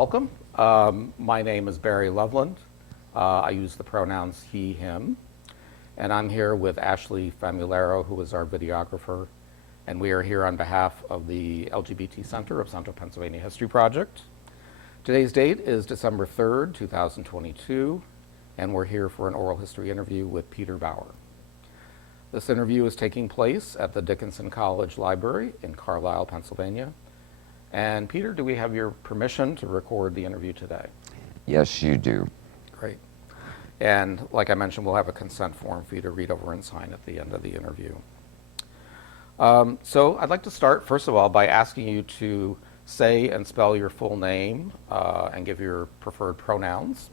Welcome. My name is Barry Loveland. I use the pronouns he, him, and I'm here with Ashley Famulero, who is our videographer, and we are here on behalf of the LGBT Center of Central Pennsylvania History Project. Today's date is December 3rd, 2022, and we're here for an oral history interview with Peter Bauer. This interview is taking place at the Dickinson College Library in Carlisle, Pennsylvania. And Peter, do we have your permission to record the interview today? Yes, you do. Great. And like I mentioned, we'll have a consent form for you to read over and sign at the end of the interview. So I'd like to start, first of all, by asking you to say and spell your full name and give your preferred pronouns.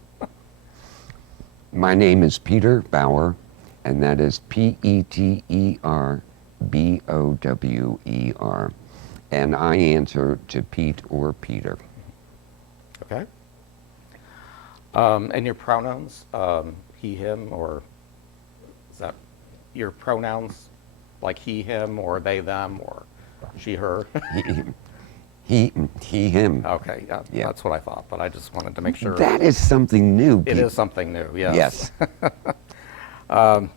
My name is Peter Bauer, and that is Peterbower. And I answer to Pete or Peter. Okay. And your pronouns, he, him, or is that your pronouns like he, him, or they, them, or she, her? He, him. Okay, yeah, that's what I thought, but I just wanted to make sure. That is something new, Pete. It is something new, yes. Yes.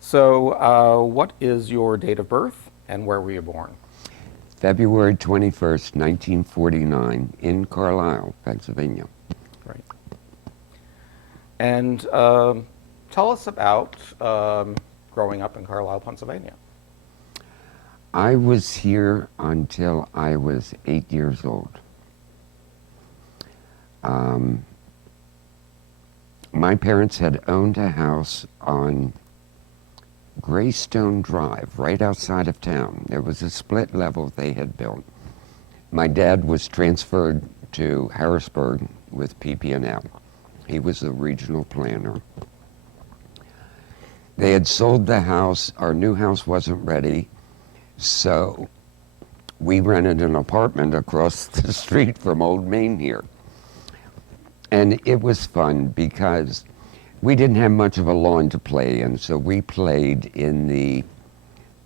So what is your date of birth and where were you born? February 21st, 1949, in Carlisle, Pennsylvania. Right. And tell us about growing up in Carlisle, Pennsylvania. I was here until I was 8 years old. My parents had owned a house on Greystone Drive, right outside of town. There was a split level they had built. My dad was transferred to Harrisburg with PP&L. He was the regional planner. They had sold the house. Our new house wasn't ready, so we rented an apartment across the street from Old Main here. And it was fun because we didn't have much of a lawn to play in, so we played in the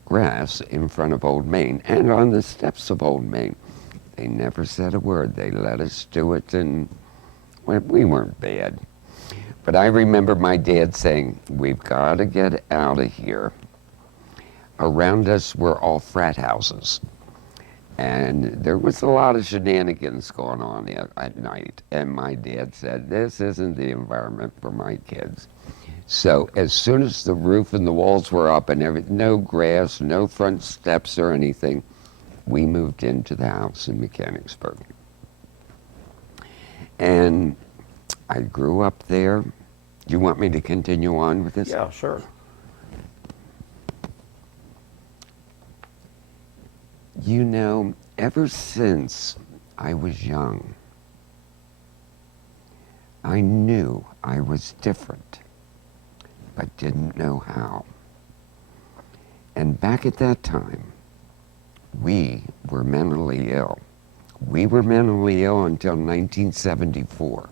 grass in front of Old Main and on the steps of Old Main. They never said a word. They let us do it, and well, we weren't bad. But I remember my dad saying, "We've got to get out of here." Around us were all frat houses, and there was a lot of shenanigans going on at night. And my dad said, "This isn't the environment for my kids." So as soon as the roof and the walls were up and everything, no grass, no front steps or anything, we moved into the house in Mechanicsburg. And I grew up there. Do you want me to continue on with this? Yeah, sure. You know, ever since I was young, I knew I was different, but didn't know how. And back at that time, we were mentally ill. We were mentally ill until 1974.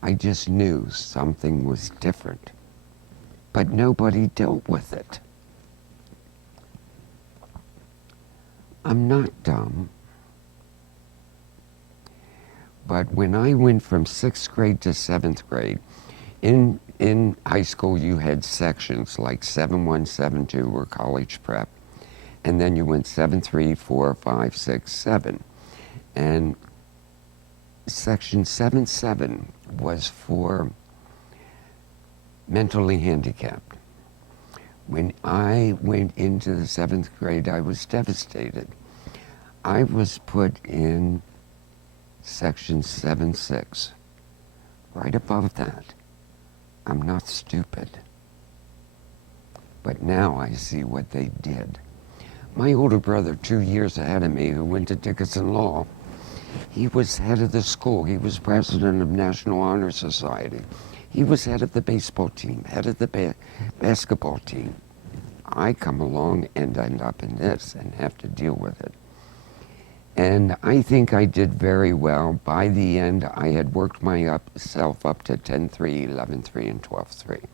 I just knew something was different, but nobody dealt with it. I'm not dumb, but when I went from 6th grade to 7th grade, in high school you had sections like 7-1, 7-2 or college prep, and then you went 7-3, 4, 5, 6, 7. And section 7-7 was for mentally handicapped. When I went into the 7th grade, I was devastated. I was put in section 7-6, right above that. I'm not stupid. But now I see what they did. My older brother, 2 years ahead of me, who went to Dickinson Law, he was head of the school. He was president of National Honor Society. He was head of the baseball team, head of the basketball team. I come along and end up in this and have to deal with it. And I think I did very well. By the end, I had worked myself up to 10-3, 11-3, and 12-3.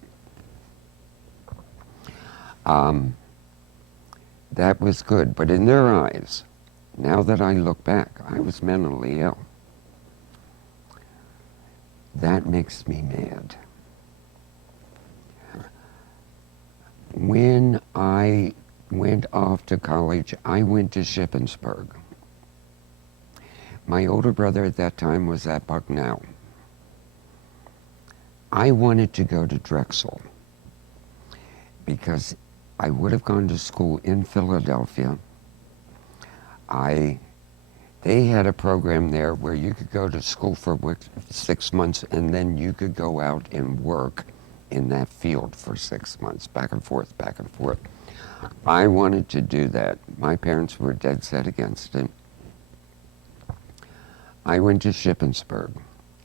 That was good, but in their eyes, Now that I look back, I was mentally ill. That makes me mad. When I went off to college, I went to Shippensburg. My older brother at that time was at Bucknell. I wanted to go to Drexel because I would have gone to school in Philadelphia. They had a program there where you could go to school for 6 months and then you could go out and work in that field for 6 months, back and forth, back and forth. I wanted to do that. My parents were dead set against it. I went to Shippensburg.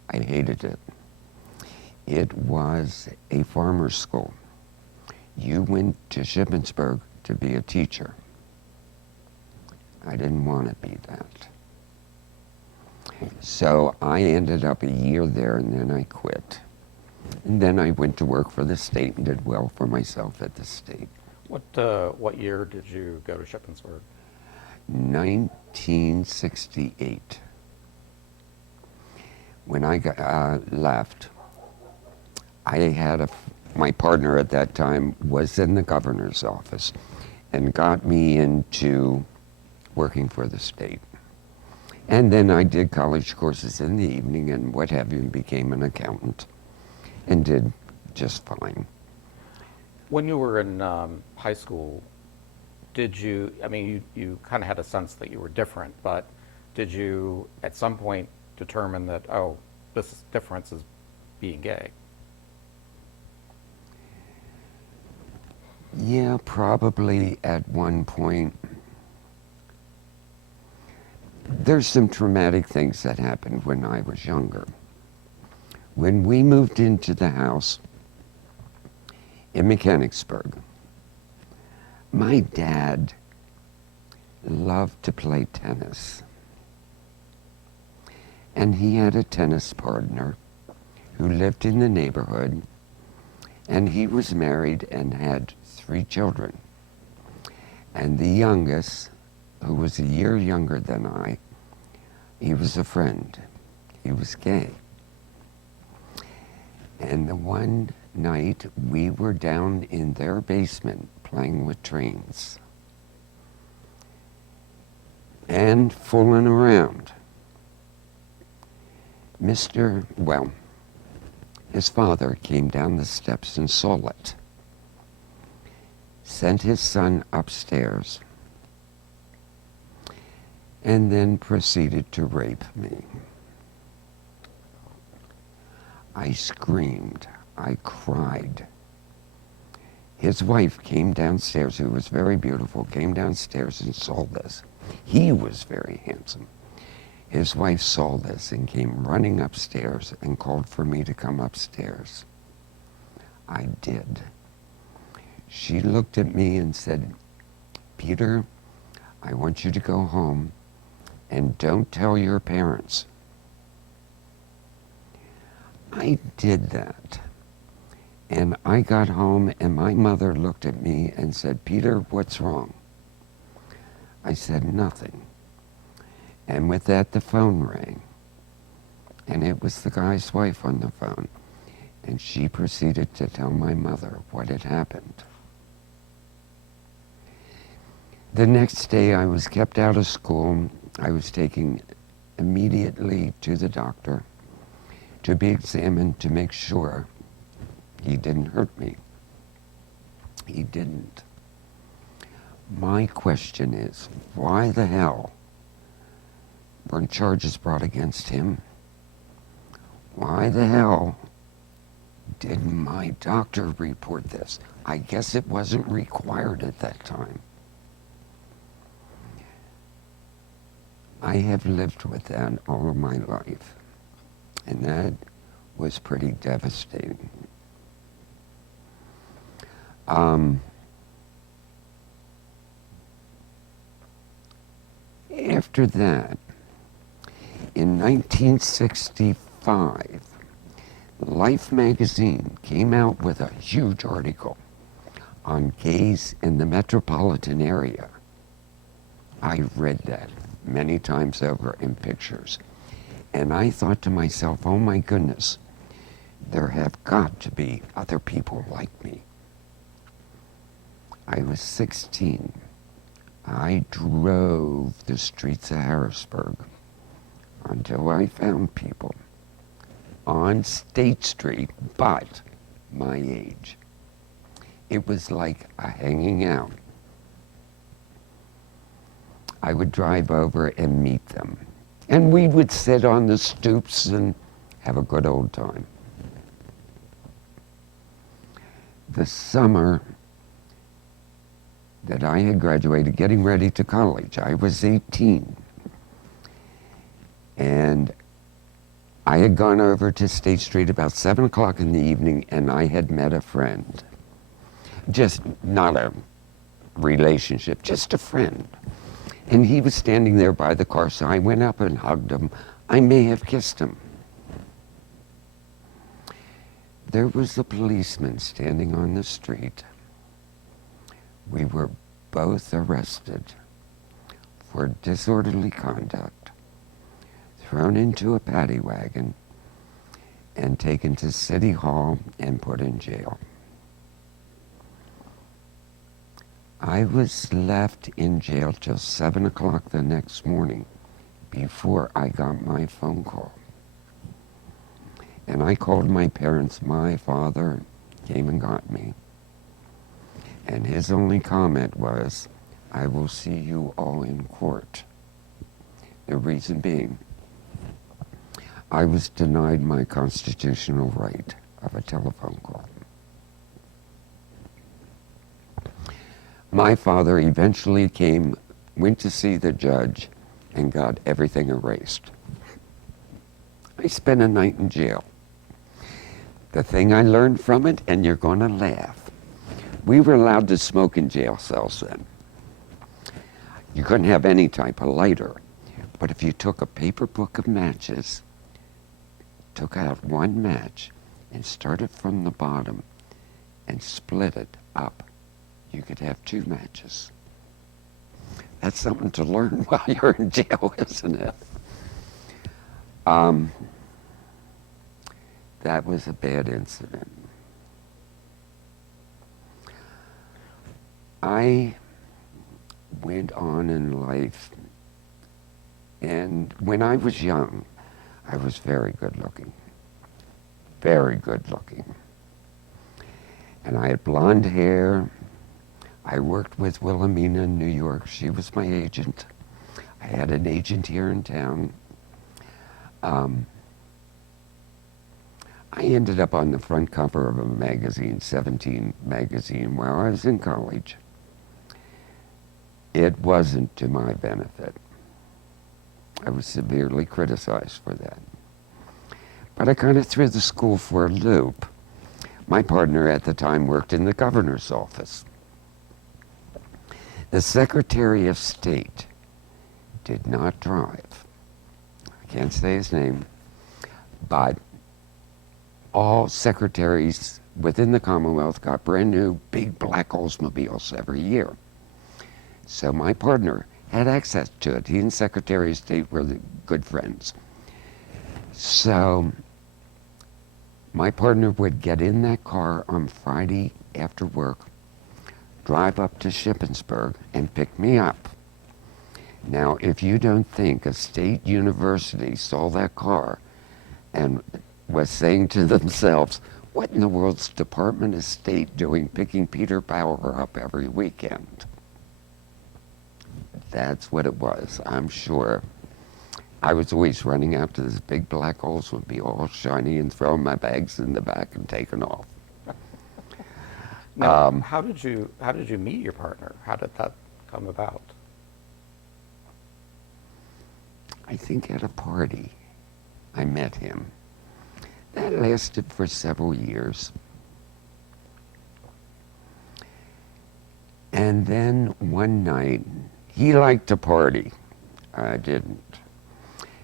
I hated it. It was a farmer's school. You went to Shippensburg to be a teacher. I didn't want to be that. So I ended up a year there and then I quit. And then I went to work for the state and did well for myself at the state. What year did you go to Shippensburg? 1968. When I left, I had my partner at that time was in the governor's office and got me into working for the state. And then I did college courses in the evening and what have you, and became an accountant and did just fine. When you were in high school, did you, I mean, you kind of had a sense that you were different, but did you at some point determine that, oh, this difference is being gay? Yeah, probably at one point. There's some traumatic things that happened when I was younger. When we moved into the house in Mechanicsburg, my dad loved to play tennis. And he had a tennis partner who lived in the neighborhood, and he was married and had 3 children. And the youngest, who was a year younger than I, he was a friend. He was gay. And the one night we were down in their basement playing with trains and fooling around. His father came down the steps and saw it, sent his son upstairs, and then proceeded to rape me. I screamed, I cried. His wife came downstairs, who was very beautiful, came downstairs and saw this. He was very handsome. His wife saw this and came running upstairs and called for me to come upstairs. I did. She looked at me and said, "Peter, I want you to go home and don't tell your parents." I did that. And I got home and my mother looked at me and said, "Peter, what's wrong?" I said, "Nothing." And with that, the phone rang. And it was the guy's wife on the phone. And she proceeded to tell my mother what had happened. The next day, I was kept out of school. I was taken immediately to the doctor to be examined to make sure he didn't hurt me. He didn't. My question is, why the hell weren't charges brought against him? Why the hell didn't my doctor report this? I guess it wasn't required at that time. I have lived with that all of my life, and that was pretty devastating. After that, in 1965, Life magazine came out with a huge article on gays in the metropolitan area. I read that many times over in pictures. And I thought to myself, oh my goodness, there have got to be other people like me. I was 16. I drove the streets of Harrisburg until I found people on State Street, but my age. It was like a hanging out. I would drive over and meet them. And we would sit on the stoops and have a good old time. The summer that I had graduated, getting ready to college, I was 18. And I had gone over to State Street about 7 o'clock in the evening, and I had met a friend. Just not a relationship, just a friend. And he was standing there by the car, so I went up and hugged him. I may have kissed him. There was a policeman standing on the street. We were both arrested for disorderly conduct, thrown into a paddy wagon, and taken to City Hall and put in jail. I was left in jail till 7 o'clock the next morning before I got my phone call. And I called my parents. My father came and got me. And his only comment was, I will see you all in court. The reason being, I was denied my constitutional right of a telephone call. My father eventually went to see the judge and got everything erased. I spent a night in jail. The thing I learned from it, and you're going to laugh, we were allowed to smoke in jail cells then. You couldn't have any type of lighter, but if you took a paper book of matches, took out one match, and started from the bottom and split it up, you could have 2 matches. That's something to learn while you're in jail, isn't it? That was a bad incident. I went on in life, and when I was young, I was very good looking. Very good looking. And I had blonde hair. I worked with Wilhelmina in New York. She was my agent. I had an agent here in town. I ended up on the front cover of a magazine, 17 magazine, while I was in college. It wasn't to my benefit. I was severely criticized for that. But I kind of threw the school for a loop. My partner at the time worked in the governor's office. The Secretary of State did not drive. I can't say his name, but all secretaries within the Commonwealth got brand new big black Oldsmobiles every year. So my partner had access to it. He and Secretary of State were good friends. So my partner would get in that car on Friday after work, drive up to Shippensburg, and pick me up. Now, if you don't think a state university saw that car and was saying to themselves, what in the world's Department of State doing picking Peter Bauer up every weekend? That's what it was, I'm sure. I was always running out to this big black Oldsmobile, all shiny, and throwing my bags in the back and taking off. Now, how did you meet your partner? How did that come about? I think at a party, I met him. That lasted for several years. And then one night, he liked to party. I didn't.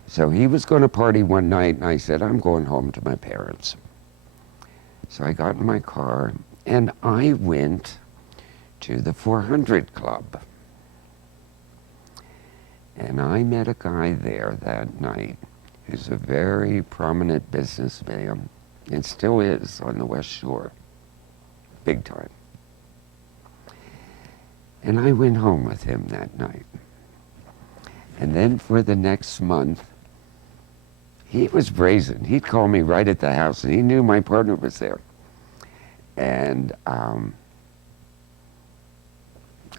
So he was going to party one night, and I said, I'm going home to my parents. So I got in my car, and I went to the 400 Club. And I met a guy there that night who's a very prominent businessman, and still is on the West Shore, big time. And I went home with him that night. And then for the next month, he was brazen. He'd call me right at the house, and he knew my partner was there. And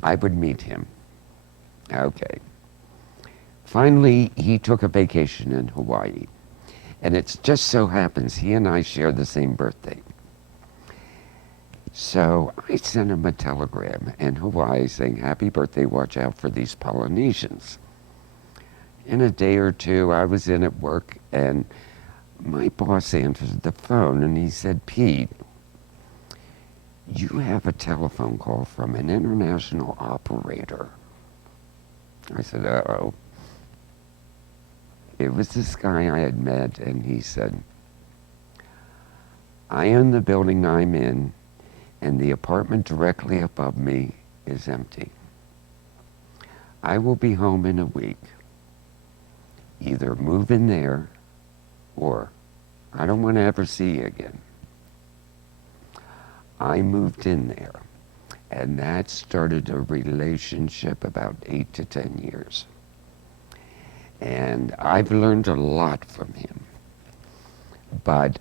I would meet him. Okay. Finally, he took a vacation in Hawaii. And it just so happens he and I share the same birthday. So I sent him a telegram in Hawaii saying, "Happy birthday, watch out for these Polynesians." In a day or two, I was in at work, and my boss answered the phone, and he said, "Pete, you have a telephone call from an international operator." I said, "Uh-oh." It was this guy I had met, and he said, "I own the building I'm in, and the apartment directly above me is empty. I will be home in a week. Either move in there, or I don't want to ever see you again." I moved in there, and that started a relationship about 8 to 10 years. And I've learned a lot from him. But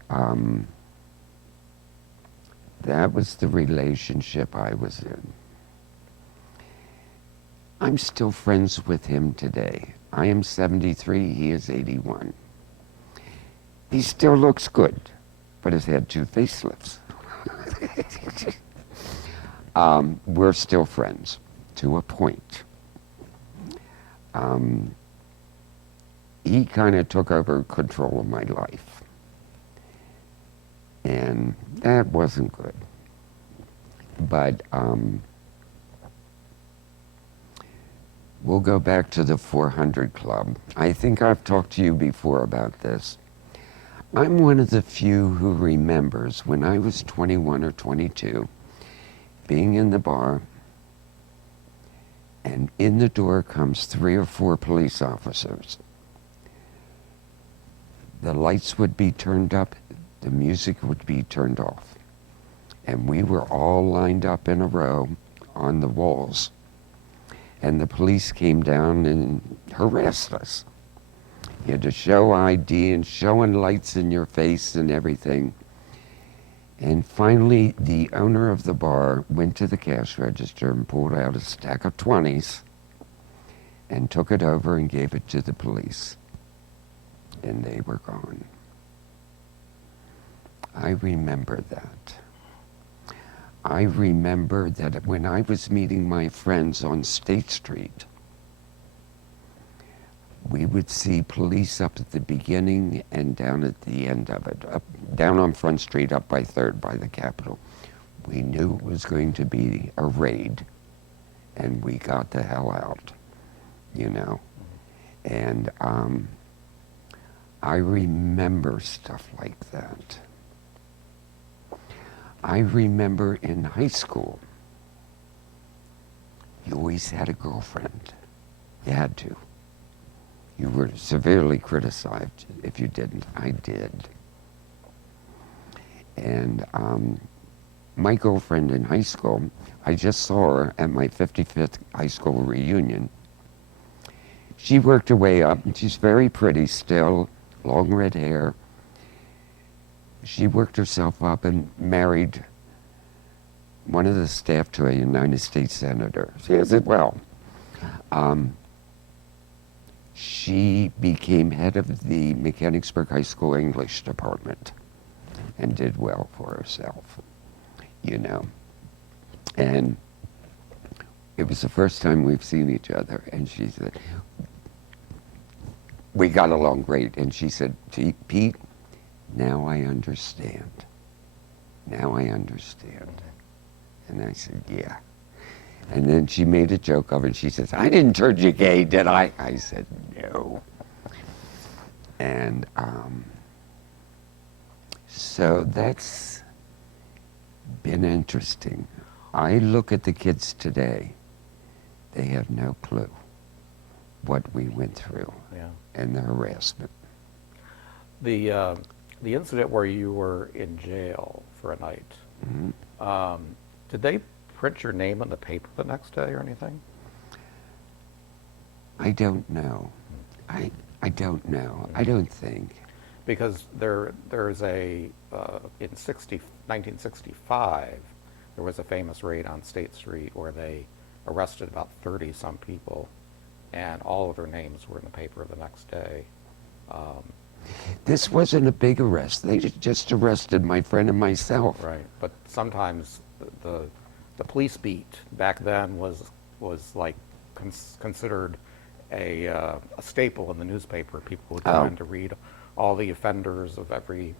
that was the relationship I was in. I'm still friends with him today. I am 73, he is 81. He still looks good, but has had 2 facelifts. We're still friends, to a point. He kind of took over control of my life. And that wasn't good. But we'll go back to the 400 Club. I think I've talked to you before about this. I'm one of the few who remembers when I was 21 or 22, being in the bar, and in the door comes 3 or 4 police officers. The lights would be turned up, the music would be turned off. And we were all lined up in a row on the walls. And the police came down and harassed us. You had to show ID and showing lights in your face and everything. And finally, the owner of the bar went to the cash register and pulled out a stack of 20s and took it over and gave it to the police. And they were gone. I remember that. I remember that when I was meeting my friends on State Street, we would see police up at the beginning and down at the end of it, down on Front Street, up by 3rd by the Capitol. We knew it was going to be a raid, and we got the hell out, you know. And I remember stuff like that. I remember in high school, you always had a girlfriend. You had to. You were severely criticized if you didn't. I did. And my girlfriend in high school, I just saw her at my 55th high school reunion. She worked her way up, and she's very pretty still, long red hair. She worked herself up and married one of the staff to a United States senator. She has it well. She became head of the Mechanicsburg High School English department and did well for herself, you know. And it was the first time we've seen each other, and she said, we got along great, and she said, "Pete, now I understand. Now I understand." And I said, "Yeah." And then she made a joke of it. She says, "I didn't turn you gay, did I?" I said, "No." And so that's been interesting. I look at the kids today. They have no clue. what we went through Yeah. and the harassment. The incident where you were in jail for a night, did they print your name in the paper the next day or anything? I don't know. I don't know. I don't think. Because there's a in 1965, there was a famous raid on State Street where they arrested about 30 some people, and all of their names were in the paper the next day. This wasn't a big arrest. They just arrested my friend and myself. Right, but sometimes the police beat back then was like considered a staple in the newspaper. People would come in to read all the offenders of every.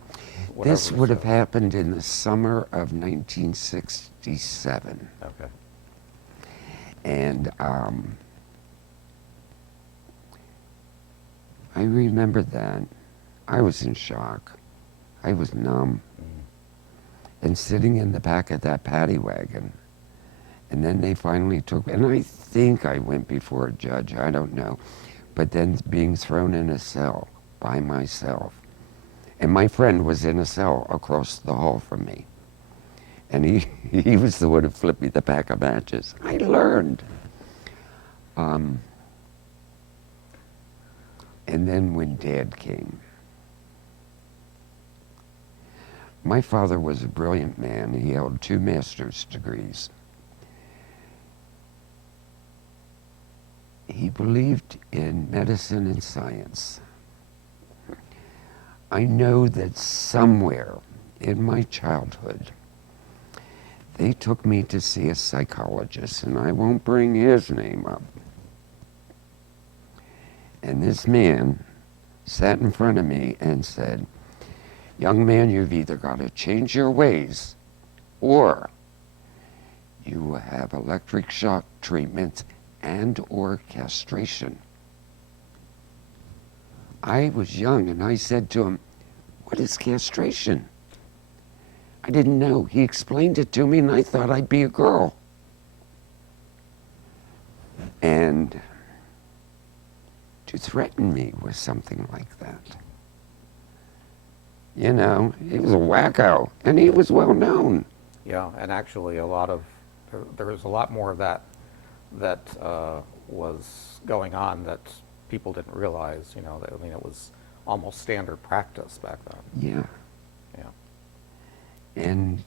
This would have happened in the summer of 1967. Okay. And I remember that. I was in shock. I was numb. And sitting in the back of that paddy wagon. And then they finally took, and I think I went before a judge, I don't know. But then being thrown in a cell by myself. And my friend was in a cell across the hall from me. And he was the one who flipped me the pack of matches. I learned. And then when Dad came, my father was a brilliant man. He held 2 master's degrees. He believed in medicine and science. I know that somewhere in my childhood, they took me to see a psychologist, and I won't bring his name up. And this man sat in front of me and said, "Young man, you've either got to change your ways, or you will have electric shock treatment and or castration." I was young, and I said to him, "What is castration?" I didn't know. He explained it to me, and I thought I'd be a girl. And to threaten me with something like that. You know, he was a wacko, and he was well known. Yeah, and actually there was a lot more of that was going on that people didn't realize, you know. I mean, it was almost standard practice back then. Yeah. Yeah. And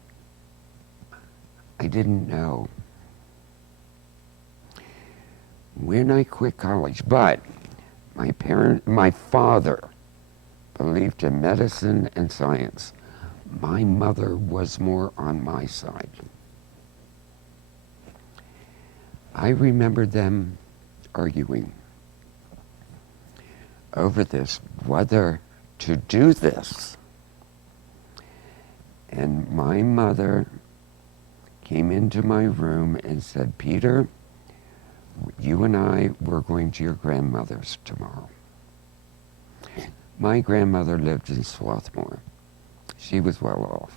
I didn't know when I quit college, but my father believed in medicine and science. My mother was more on my side. I remember them arguing over this, whether to do this. And my mother came into my room and said, "Peter, you and I, we're going to your grandmother's tomorrow." My grandmother lived in Swarthmore. She was well off.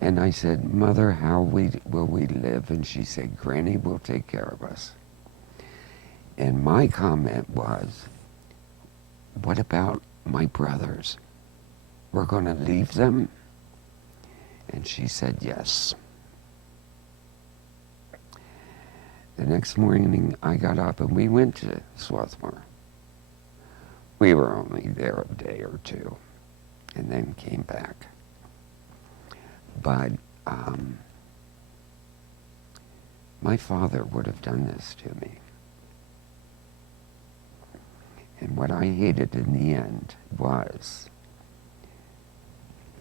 And I said, "Mother, how will we live?" And she said, "Granny will take care of us." And my comment was, "What about my brothers? We're going to leave them?" And she said, "Yes." The next morning, I got up and we went to Swarthmore. We were only there a day or two and then came back. But my father would have done this to me. And what I hated in the end was,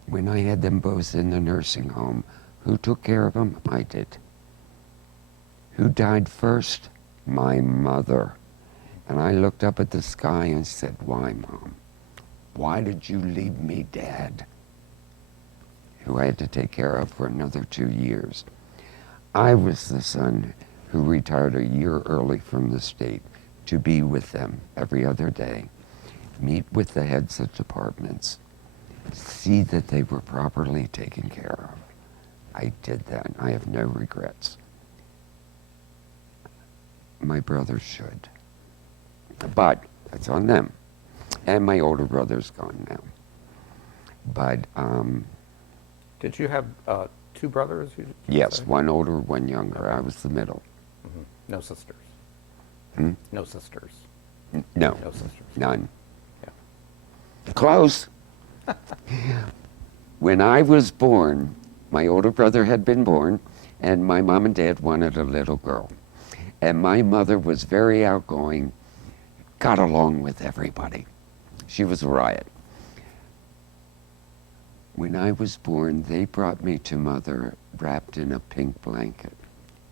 when I had them both in the nursing home, who took care of them? I did. Who died first? My mother. And I looked up at the sky and said, "Why, Mom? Why did you leave me, Dad?" Who I had to take care of for another 2 years. I was the son who retired a year early from the state to be with them every other day, meet with the heads of departments, see that they were properly taken care of. I did that. I have no regrets. My brother should. But that's on them. And my older brother's gone now. But Did you have two brothers? You yes, say? one older, one younger. I was the middle. No sisters. Hmm? No sisters. No, No sisters. none. Yeah. Close. When I was born, my older brother had been born, and my mom and dad wanted a little girl. And my mother was very outgoing, got along with everybody. She was a riot. When I was born, they brought me to mother wrapped in a pink blanket.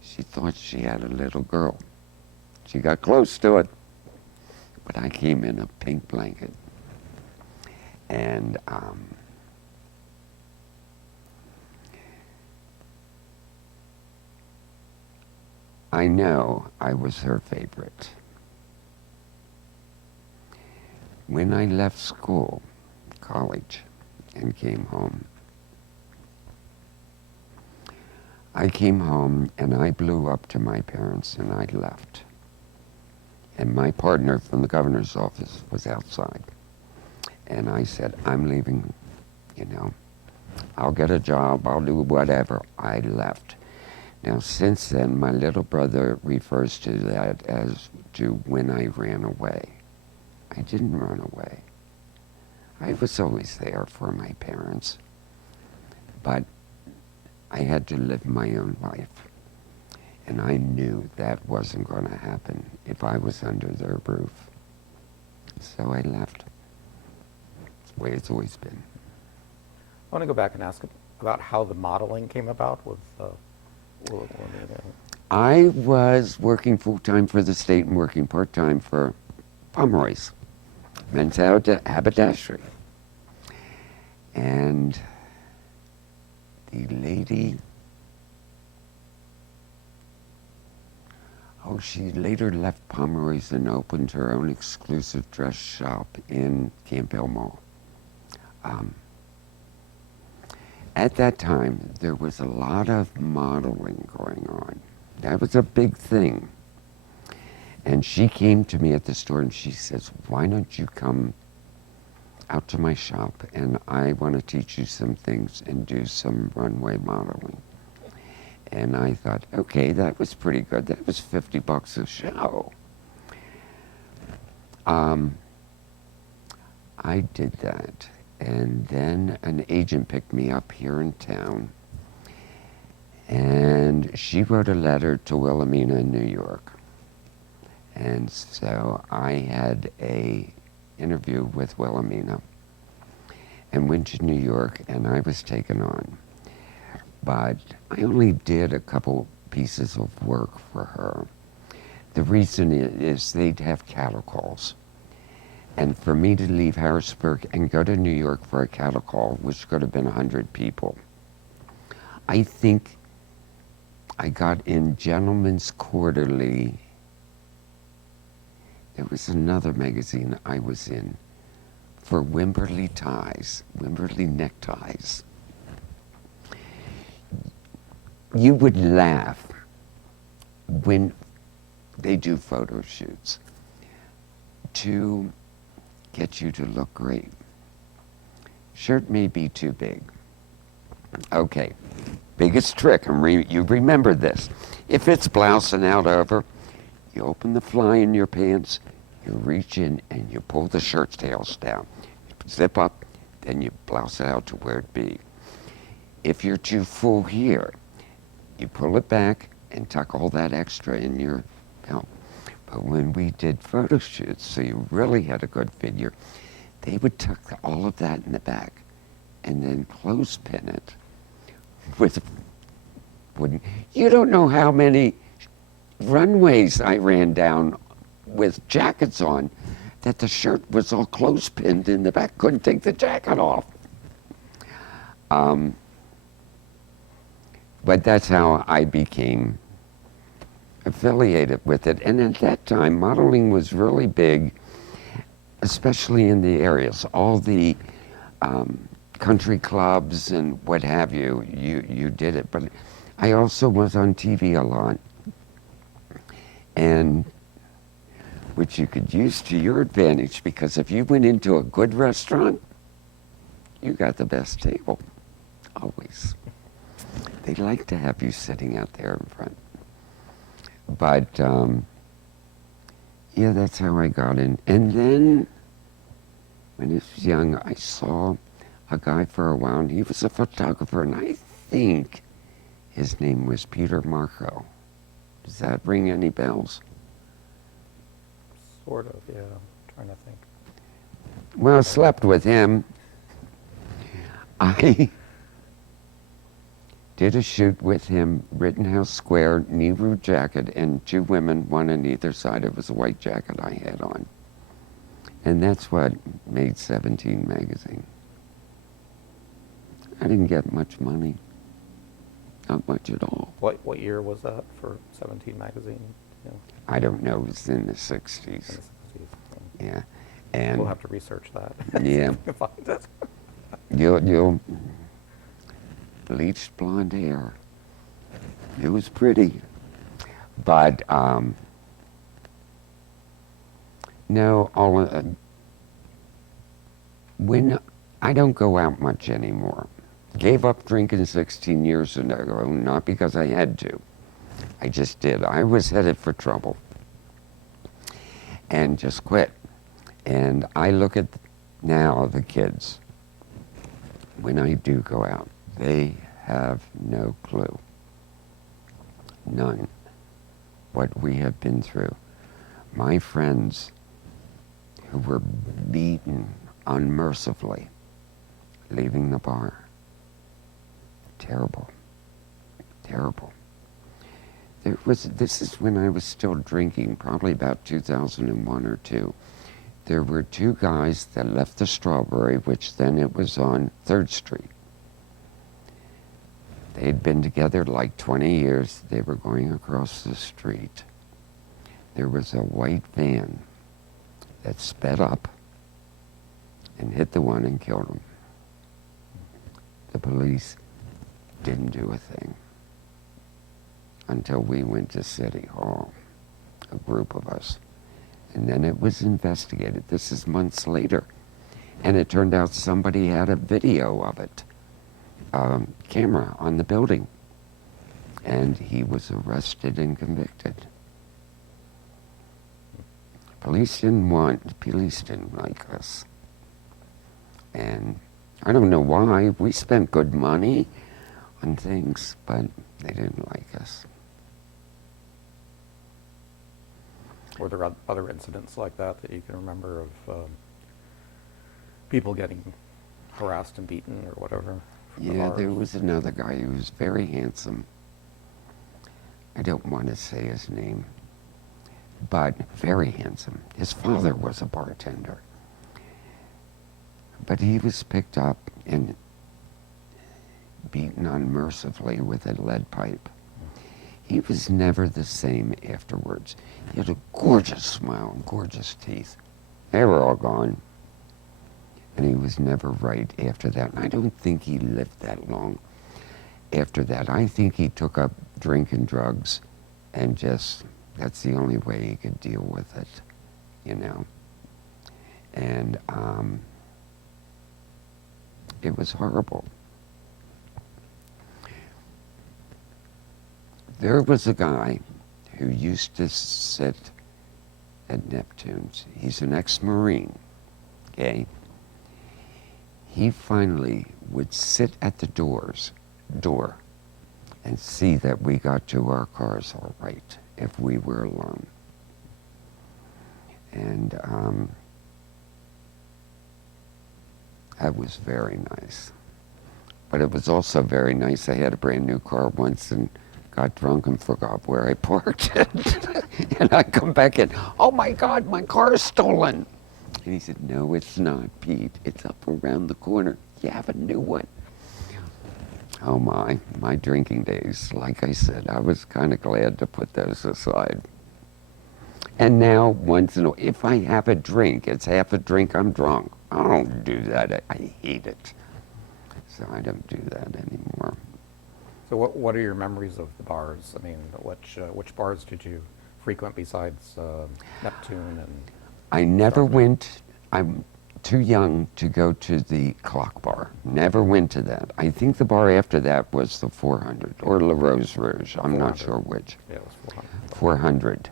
She thought she had a little girl. She got close to it, but I came in a pink blanket. And I know I was her favorite. When I left school, college, and came home, I came home and I blew up to my parents and I left. And my partner from the governor's office was outside. And I said, I'm leaving, you know. I'll get a job, I'll do whatever. I left. Now, since then, my little brother refers to that as to when I ran away. I didn't run away. I was always there for my parents, but I had to live my own life. And I knew that wasn't going to happen if I was under their roof. So I left. It's the way it's always been. I want to go back and ask about how the modeling came about with I was working full-time for the state and working part-time for Pomeroy's, men's haberdashery. And the lady, she later left Pomeroy's and opened her own exclusive dress shop in Campbell Mall. At that time, there was a lot of modeling going on. That was a big thing. And she came to me at the store and she says, why don't you come out to my shop and I want to teach you some things and do some runway modeling. And I thought, okay, that was pretty good. That was $50 a show. I did that. And then an agent picked me up here in town, and she wrote a letter to Wilhelmina in New York. And so I had a interview with Wilhelmina and went to New York, and I was taken on. But I only did a couple pieces of work for her. The reason is they'd have cattle calls. And for me to leave Harrisburg and go to New York for a cattle call, which could have been 100 people, I think I got in Gentleman's Quarterly. There was another magazine I was in for Wimberley ties, Wimberley neckties. You would laugh when they do photo shoots to get you to look great. Shirt may be too big. Okay, biggest trick, and you remember this. If it's blousing out over, you open the fly in your pants, you reach in and you pull the shirt tails down. You zip up, then you blouse it out to where it be. If you're too full here, you pull it back and tuck all that extra in your belt. But when we did photo shoots, so you really had a good figure, they would tuck all of that in the back and then clothespin it with wooden. You don't know how many runways I ran down with jackets on that the shirt was all clothespinned in the back, couldn't take the jacket off. But that's how I became affiliated with it. And at that time, modeling was really big, especially in the areas. All the country clubs and what have you, you did it. But I also was on TV a lot. And which you could use to your advantage, because if you went into a good restaurant, you got the best table, always. They like to have you sitting out there in front. But, yeah, that's how I got in. And then, when I was young, I saw a guy for a while, and he was a photographer, and I think his name was Peter Marco. Does that ring any bells? Sort of, yeah. I'm trying to think. Well, I slept with him. I did a shoot with him, Rittenhouse Square, Nehru jacket, and two women, one on either side. It was a white jacket I had on. And that's what made 17 magazine. I didn't get much money. Not much at all. What year was that for 17 magazine? You know, I don't know, it was in the in 60s. the 60s. Yeah. And We'll have to research that. yeah, Find it. you'll bleached blonde hair. It was pretty. But no, when I don't go out much anymore. Gave up drinking 16 years ago, not because I had to. I just did. I was headed for trouble and just quit. And I look at now the kids, when I do go out, they have no clue, none, what we have been through. My friends who were beaten unmercifully, leaving the bar. Terrible, terrible. This is when I was still drinking, probably about 2001 or 2. There were two guys that left the Strawberry, which then it was on 3rd Street. They'd been together like 20 years. They were going across the street. There was a white van that sped up and hit the one and killed him. The police didn't do a thing until we went to City Hall, a group of us. And then it was investigated. This is months later. And it turned out somebody had a video of it, camera on the building. And he was arrested and convicted. Police didn't like us. And I don't know why. We spent good money on things, but they didn't like us. Were there other incidents like that that you can remember of people getting harassed and beaten or whatever? from the Yeah, bars? there was another guy who was very handsome. I don't want to say his name, but very handsome. His father was a bartender. But he was picked up and beaten unmercifully with a lead pipe. He was never the same afterwards. He had a gorgeous smile and gorgeous teeth. They were all gone. And he was never right after that. And I don't think he lived that long after that. I think he took up drinking drugs and just, that's the only way he could deal with it, you know. And it was horrible. There was a guy who used to sit at Neptune's. He's an ex-Marine, okay? He finally would sit at the door and see that we got to our cars all right if we were alone. And that was very nice. But it was also very nice. I had a brand new car once and got drunk and forgot where I parked it. And I come back in, oh my God, my car is stolen. And he said, no, it's not, Pete. It's up around the corner. You have a new one. Oh my drinking days, like I said, I was kind of glad to put those aside. And now, once in a while, if I have a drink, it's half a drink, I'm drunk. I don't do that. I hate it. So I don't do that anymore. So what are your memories of the bars? I mean, which bars did you frequent besides Neptune and? I never went, I'm too young to go to the Clock Bar. Never went to that. I think the bar after that was the 400 or La Rose Rouge. I'm not 400. sure which. Yeah, it was 400. 400.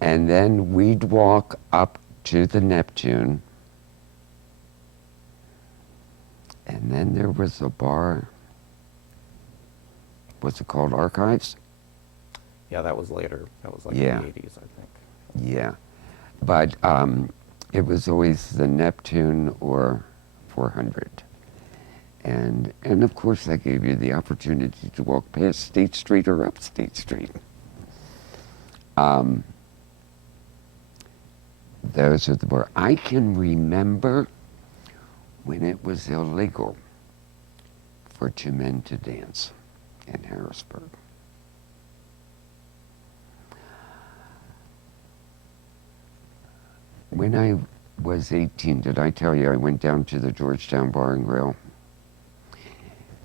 And then we'd walk up to the Neptune. And then there was a bar. What's it called? Archives? Yeah, that was later. That was like Yeah. in the 80s, I think. Yeah. But it was always the Neptune or 400. And of course that gave you the opportunity to walk past State Street or up State Street. Those are the bars. I can remember when it was illegal for two men to dance in Harrisburg. When I was 18, did I tell you I went down to the Georgetown Bar and Grill?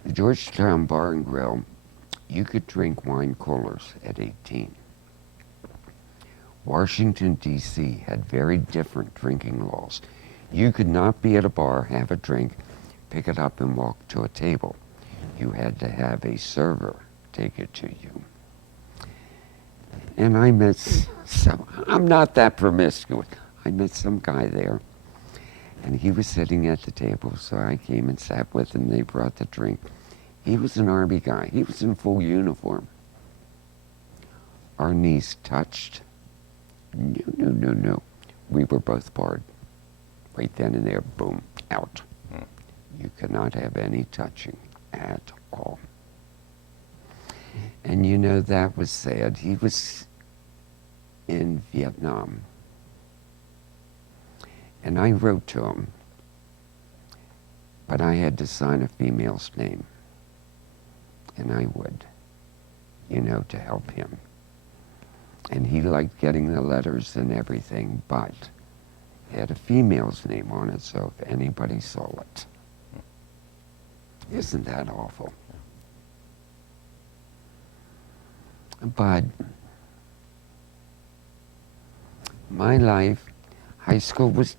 The Georgetown Bar and Grill, you could drink wine coolers at 18. Washington, D.C. had very different drinking laws. You could not be at a bar, have a drink, pick it up and walk to a table. You had to have a server take it to you. And I met I'm not that promiscuous. I met some guy there, and he was sitting at the table, so I came and sat with him. They brought the drink. He was an Army guy. He was in full uniform. Our knees touched. No. We were both barred. Right then and there, boom, out. You could not have any touching at all. And you know, that was sad. He was in Vietnam. And I wrote to him, but I had to sign a female's name. And I would, to help him. And he liked getting the letters and everything, but it had a female's name on it, so if anybody saw it. Isn't that awful? But my life, high school was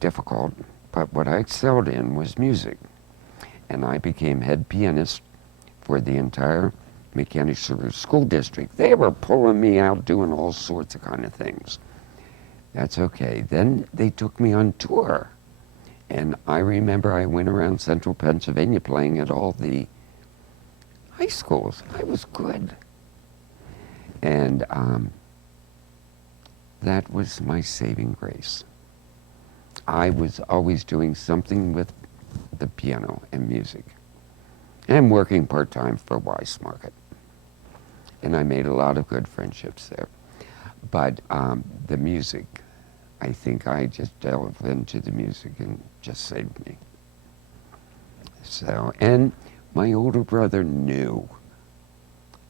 difficult, but what I excelled in was music. And I became head pianist for the entire Mechanicsburg School District. They were pulling me out doing all sorts of kind of things. That's okay. Then they took me on tour. And I remember I went around central Pennsylvania playing at all the high schools. I was good. And that was my saving grace. I was always doing something with the piano and music. And working part-time for Wise Market. And I made a lot of good friendships there. But the music, I think I just delved into the music and just saved me. So, and my older brother knew.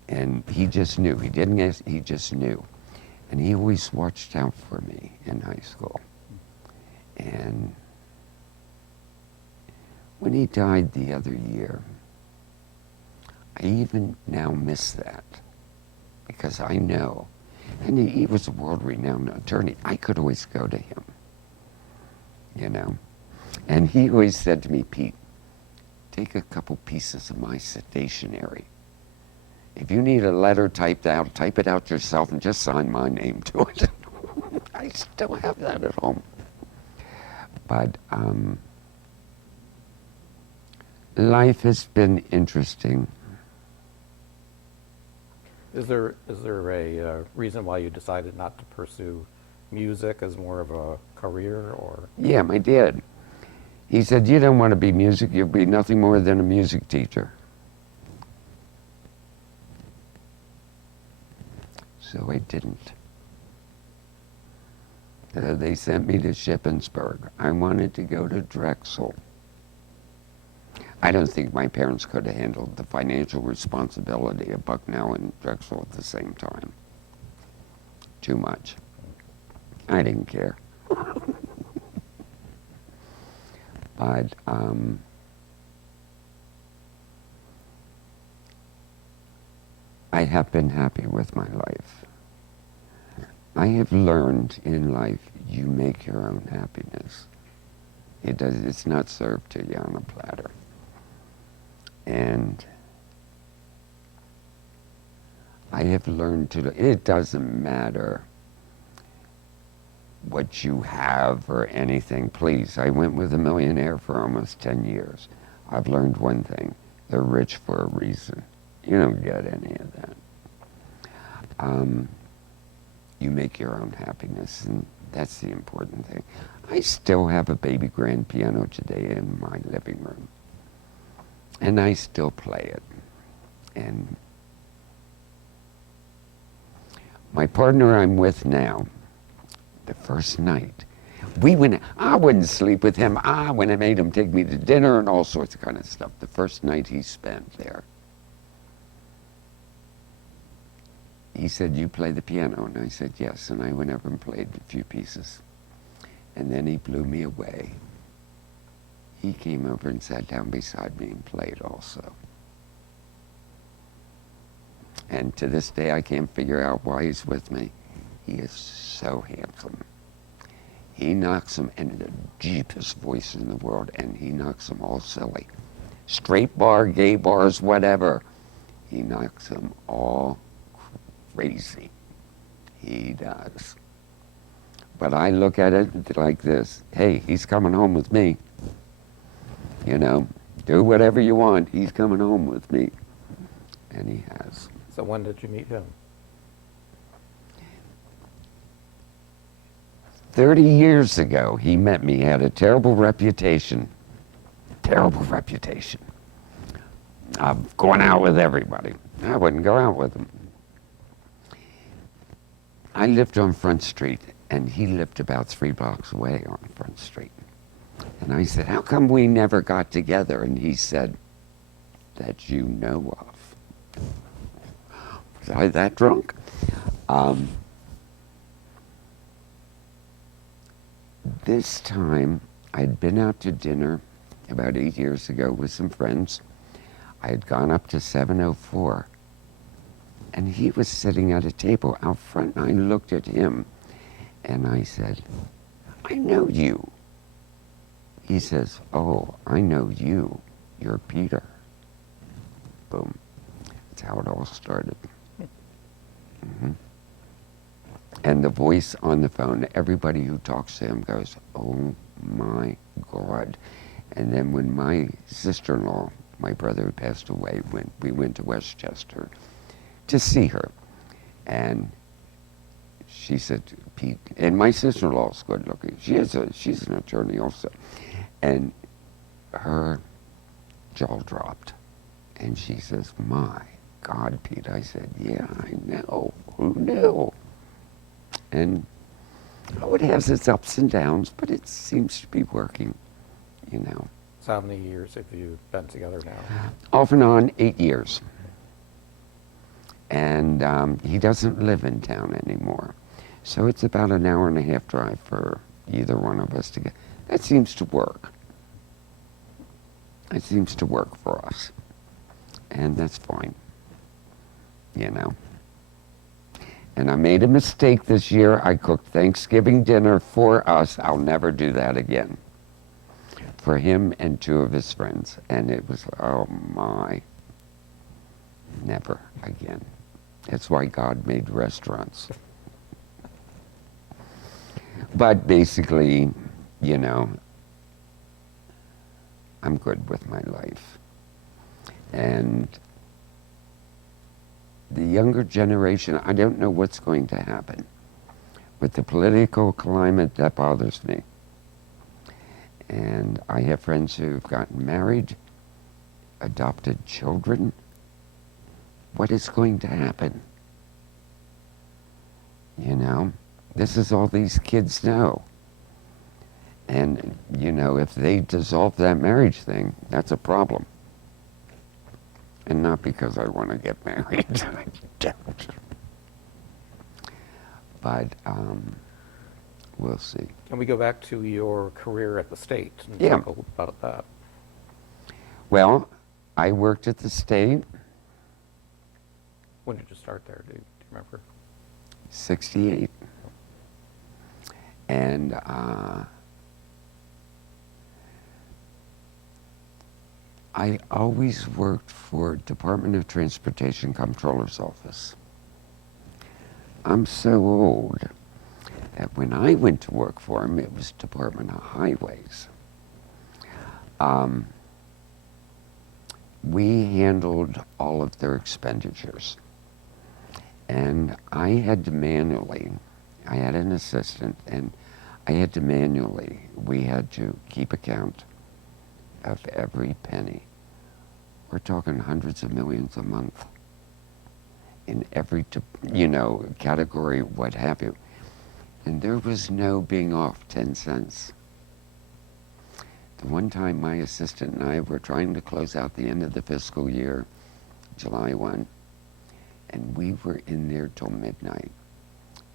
And he just knew. He didn't ask, he just knew. And he always watched out for me in high school. And when he died the other year, I even now miss that. Because I know, and he was a world-renowned attorney, I could always go to him, And he always said to me, Pete, take a couple pieces of my stationery. If you need a letter typed out, type it out yourself and just sign my name to it. I still have that at home. But life has been interesting. Is there a reason why you decided not to pursue music as more of a career, or? Yeah, my dad. He said, you don't want to be music, you'll be nothing more than a music teacher. So I didn't. They sent me to Shippensburg. I wanted to go to Drexel. I don't think my parents could have handled the financial responsibility of Bucknell and Drexel at the same time. Too much. I didn't care. But I have been happy with my life. I have learned in life, you make your own happiness. It's not served to you on a platter. And I have learned it doesn't matter what you have or anything. Please, I went with a millionaire for almost 10 years. I've learned one thing. They're rich for a reason. You don't get any of that. You make your own happiness, and that's the important thing. I still have a baby grand piano today in my living room, and I still play it. And my partner I'm with now, the first night, I wouldn't sleep with him. When I made him take me to dinner and all sorts of kind of stuff. The first night he spent there, he said, "You play the piano?" And I said, "Yes." And I went over and played a few pieces. And then he blew me away. He came over and sat down beside me and played also. And to this day, I can't figure out why he's with me. He is so handsome. He knocks them in the deepest voice in the world, and he knocks them all silly. Straight bar, gay bars, whatever. He knocks them all crazy. He does. But I look at it like this. Hey, he's coming home with me. You know, do whatever you want. He's coming home with me. And he has. So when did you meet him? 30 years ago, he met me. He had a terrible reputation. Terrible reputation. Of going out with everybody. I wouldn't go out with him. I lived on Front Street, and he lived about 3 blocks away on Front Street. And I said, "How come we never got together?" And he said, "That you know of." Was I that drunk? This time, I'd been out to dinner about 8 years ago with some friends. I had gone up to 704, and he was sitting at a table out front, and I looked at him, and I said, "I know you." He says, "Oh, I know you. You're Peter." Boom. That's how it all started. Mm-hmm. And the voice on the phone, everybody who talks to him goes, "Oh my God." And then when my sister-in-law, my brother who passed away, we went to Westchester to see her. And she said, "Pete," and my sister-in-law's good looking. She's an attorney also. And her jaw dropped. And she says, "My God, Pete." I said, "Yeah, I know. Who knew?" And it has its ups and downs, but it seems to be working, you know. So how many years have you been together now? Off and on, 8 years. And he doesn't live in town anymore. So it's about an hour and a half drive for either one of us to get. That seems to work. It seems to work for us. And that's fine, you know. And I made a mistake this year. I cooked Thanksgiving dinner for us. I'll never do that again. For him and 2 of his friends. And it was, oh my, never again. That's why God made restaurants. But basically, you know, I'm good with my life. And the younger generation, I don't know what's going to happen. With the political climate, that bothers me. And I have friends who've gotten married, adopted children. What is going to happen? You know, this is all these kids know. And, you know, if they dissolve that marriage thing, that's a problem. And not because I want to get married. I don't. But we'll see. Can we go back to your career at the state and Yeah. talk a little about that? Well, I worked at the state. When did you start there? Do you remember? 68. And I always worked for Department of Transportation Comptroller's Office. I'm so old that when I went to work for him, it was Department of Highways. We handled all of their expenditures. And I had to manually, I had an assistant, and I had to manually, we had to keep account of every penny. We're talking hundreds of millions a month in every, category, what have you. And there was no being off 10 cents. The one time my assistant and I were trying to close out the end of the fiscal year, July 1, and we were in there till midnight.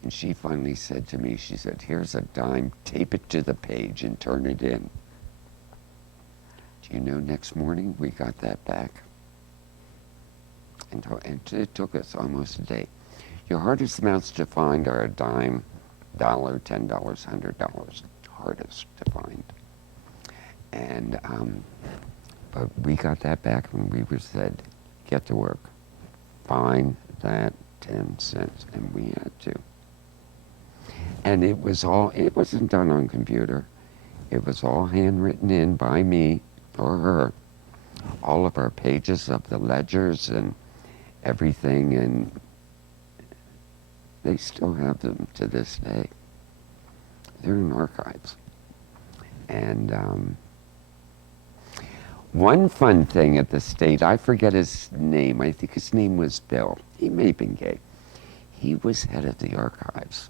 And she finally said to me, she said, "Here's a dime, tape it to the page and turn it in." Do you know, next morning we got that back? And it took us almost a day. Your hardest amounts to find are a dime, $1, $10, $100. Hardest to find. And, but we got that back when we were said, get to work. Find that 10 cents, and we had to. And it wasn't done on computer. It was all handwritten in by me or her. All of our pages of the ledgers and everything, and they still have them to this day. They're in archives. And one fun thing at the state, I forget his name, I think his name was Bill. He may have been gay. He was head of the archives,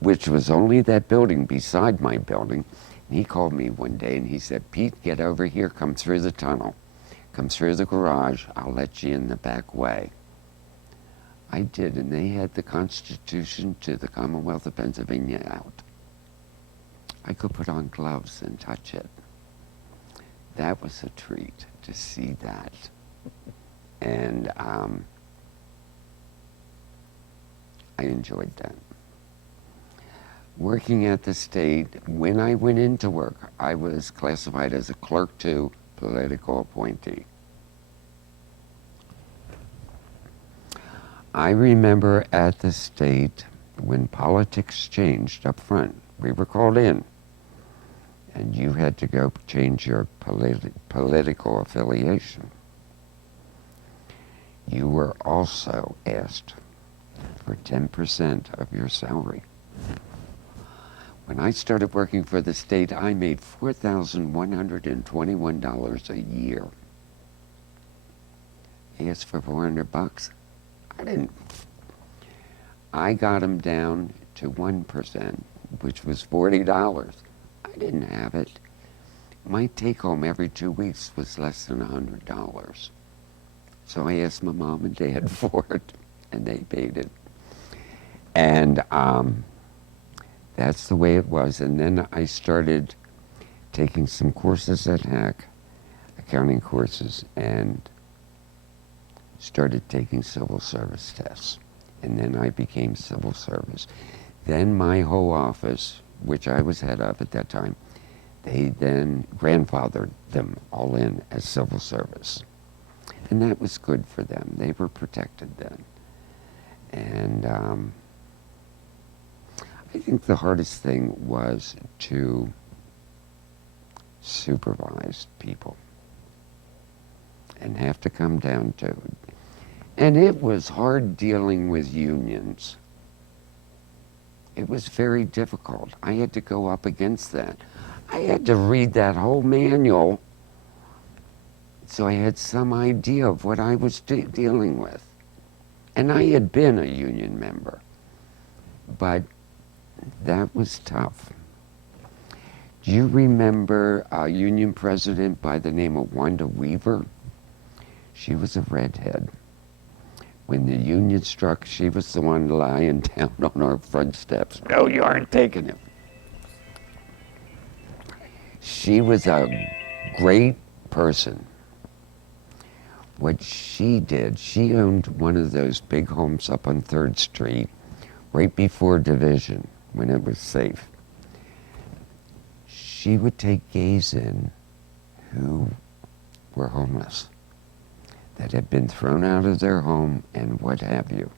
which was only that building beside my building. And he called me one day and he said, "Pete, get over here, come through the tunnel. Come through the garage, I'll let you in the back way." I did, and they had the Constitution to the Commonwealth of Pennsylvania out. I could put on gloves and touch it. That was a treat to see that. And I enjoyed that. Working at the state, when I went into work, I was classified as a clerk 2 political appointee. I remember at the state when politics changed up front, we were called in and you had to go change your political affiliation. You were also asked for 10% of your salary. When I started working for the state, I made $4,121 a year. He asked for $400. I didn't. I got him down to 1%, which was $40. I didn't have it. My take home every 2 weeks was less than $100. So I asked my mom and dad for it, and they paid it. And that's the way it was. And then I started taking some courses at HAC, accounting courses, and started taking civil service tests. And then I became civil service. Then my whole office, which I was head of at that time, they then grandfathered them all in as civil service. And that was good for them. They were protected then. And I think the hardest thing was to supervise people and have to come down to it. And it was hard dealing with unions. It was very difficult. I had to go up against that. I had to read that whole manual so I had some idea of what I was dealing with. And I had been a union member, but that was tough. Do you remember a union president by the name of Wanda Weaver? She was a redhead. When the union struck, she was the one lying down on our front steps. "No, you aren't taking him." She was a great person. What she did, she owned one of those big homes up on 3rd Street, right before Division, when it was safe. she would take gays in who were homeless, that had been thrown out of their home and what have you.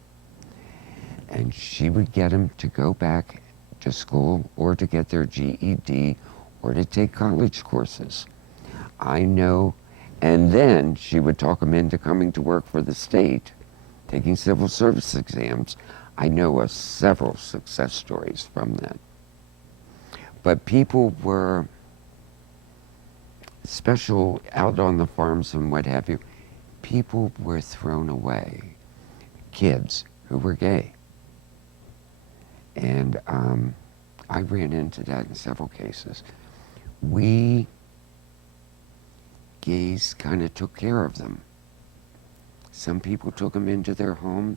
And she would get them to go back to school or to get their GED or to take college courses. I know, and then she would talk them into coming to work for the state, taking civil service exams. I know of several success stories from that. But people were special out on the farms and what have you. People were thrown away, kids who were gay. And I ran into that in several cases. We gays kind of took care of them. Some people took them into their home.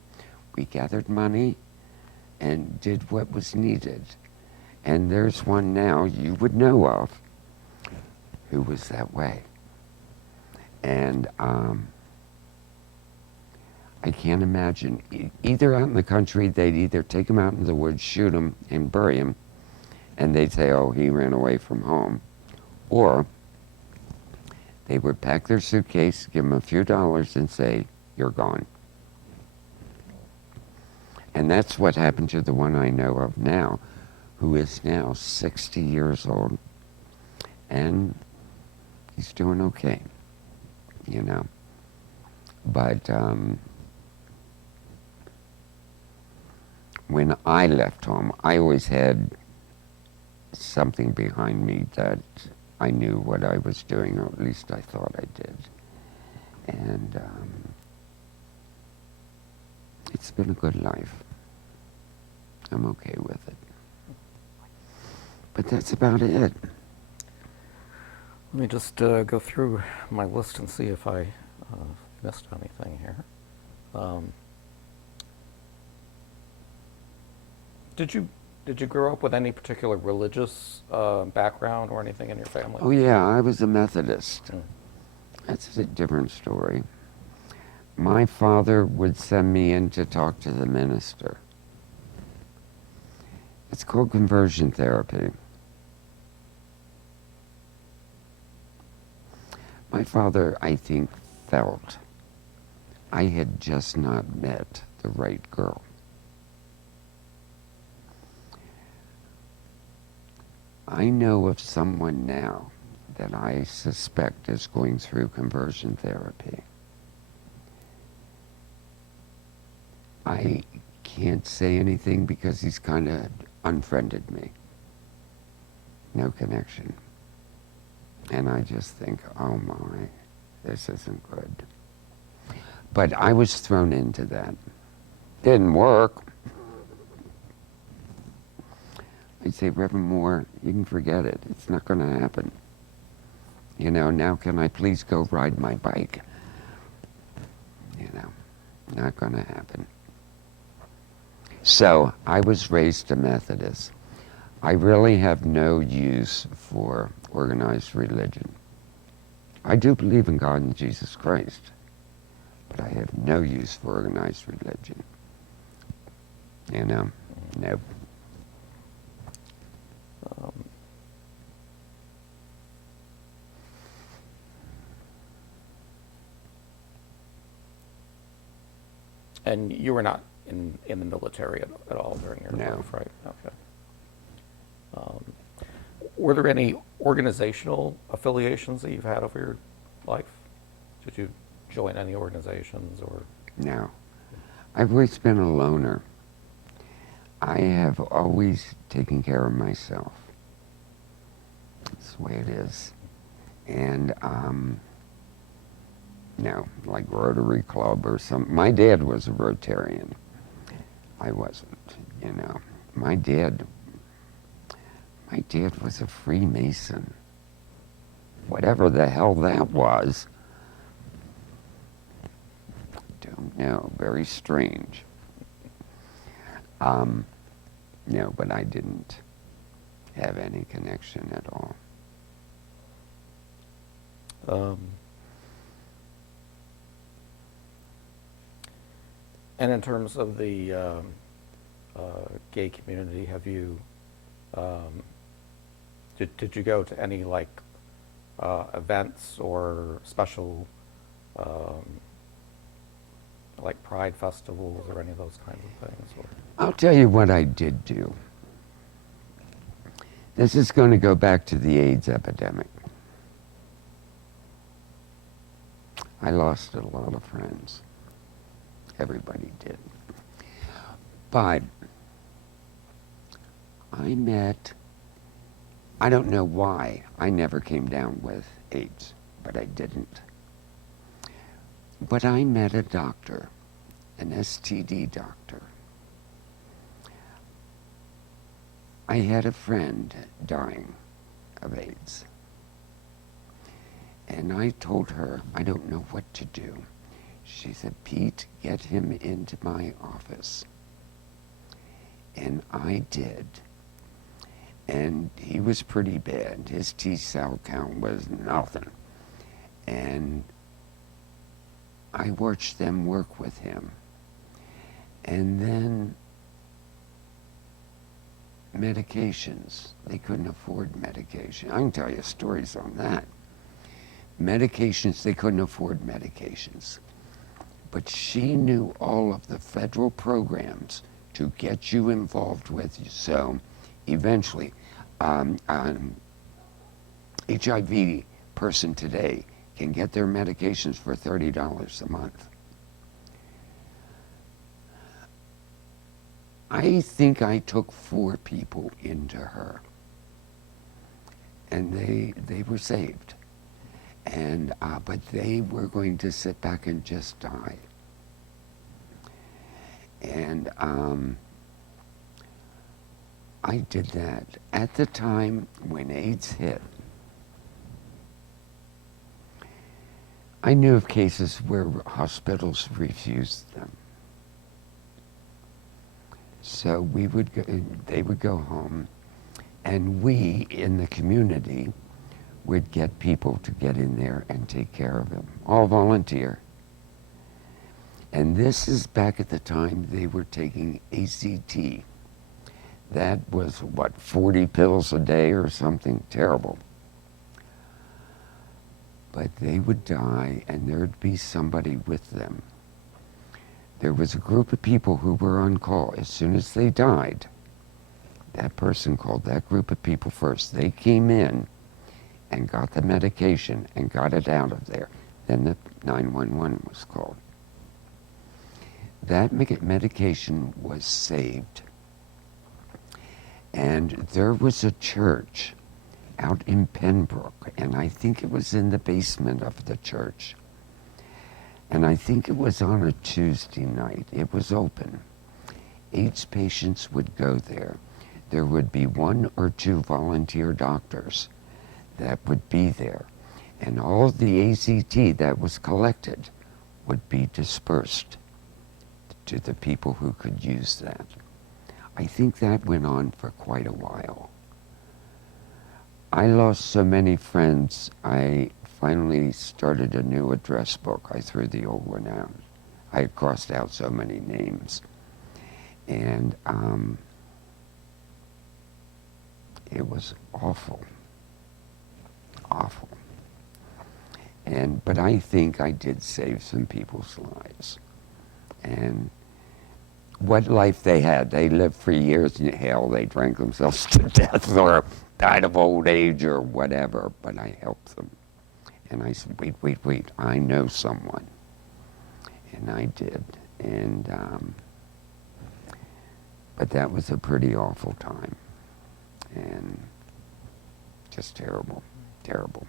We gathered money and did what was needed. And there's one now you would know of who was that way. And I can't imagine, either out in the country, they'd either take him out into the woods, shoot him, and bury him, and they'd say, oh, he ran away from home. Or they would pack their suitcase, give him a few dollars, and say, you're gone. And that's what happened to the one I know of now, who is now 60 years old, and he's doing okay, you know. But when I left home, I always had something behind me that I knew what I was doing, or at least I thought I did. And it's been a good life. I'm okay with it. But that's about it. Let me just go through my list and see if I missed anything here. Did you grow up with any particular religious background or anything in your family? Oh yeah, I was a Methodist. Mm. That's a different story. My father would send me in to talk to the minister. It's called conversion therapy. My father, I think, felt I had just not met the right girl. I know of someone now that I suspect is going through conversion therapy. I can't say anything because he's kind of unfriended me. No connection. And I just think, oh my, this isn't good. But I was thrown into that. Didn't work. I'd say, Reverend Moore, you can forget it. It's not going to happen. You know, now can I please go ride my bike? You know, not going to happen. So I was raised a Methodist. I really have no use for organized religion. I do believe in God and Jesus Christ, but I have no use for organized religion. You know, nope. And you were not in the military at all during your No. life, right? Okay. Were there any organizational affiliations that you've had over your life? Did you join any organizations or? No. I've always been a loner. I have always taken care of myself. That's the way it is. And, no, like Rotary Club or something. My dad was a Rotarian. I wasn't, you know. My dad was a Freemason. Whatever the hell that was. Don't know, very strange. No, but I didn't have any connection at all. And in terms of the gay community, have you Did you go to any like events or special like pride festivals or any of those kinds of things? Or? I'll tell you what I did do. This is going to go back to the AIDS epidemic. I lost a lot of friends. Everybody did. But I don't know why I never came down with AIDS, but I didn't. But I met a doctor, an STD doctor. I had a friend dying of AIDS. And I told her, I don't know what to do. She said, Pete, get him into my office. And I did. And he was pretty bad. His T cell count was nothing. And I watched them work with him. And then medications. They couldn't afford medication. I can tell you stories on that. Medications, they couldn't afford medications. But she knew all of the federal programs to get you involved with. So eventually, HIV person today can get their medications for $30 a month. I think I took 4 people into her, and they were saved. And but they were going to sit back and just die. And I did that at the time when AIDS hit. I knew of cases where hospitals refused them. So we would go, they would go home, and we in the community would get people to get in there and take care of them, all volunteer. And this is back at the time they were taking ACT. That was, what, 40 pills a day or something terrible. But they would die, and there'd be somebody with them. There was a group of people who were on call. As soon as they died, that person called that group of people first. They came in and got the medication and got it out of there. Then the 911 was called. That medication was saved. And there was a church out in Pembroke, and I think it was in the basement of the church. And I think it was on a Tuesday night. It was open. AIDS patients would go there. There would be 1 or 2 volunteer doctors that would be there, and all the ACT that was collected would be dispersed to the people who could use that. I think that went on for quite a while. I lost so many friends, I finally started a new address book. I threw the old one out. I had crossed out so many names. And it was awful. Awful. But I think I did save some people's lives. And what life they had, they lived for years in hell, they drank themselves to death or died of old age or whatever, but I helped them. And I said, wait, I know someone. And I did. And but that was a pretty awful time. And just terrible. Terrible.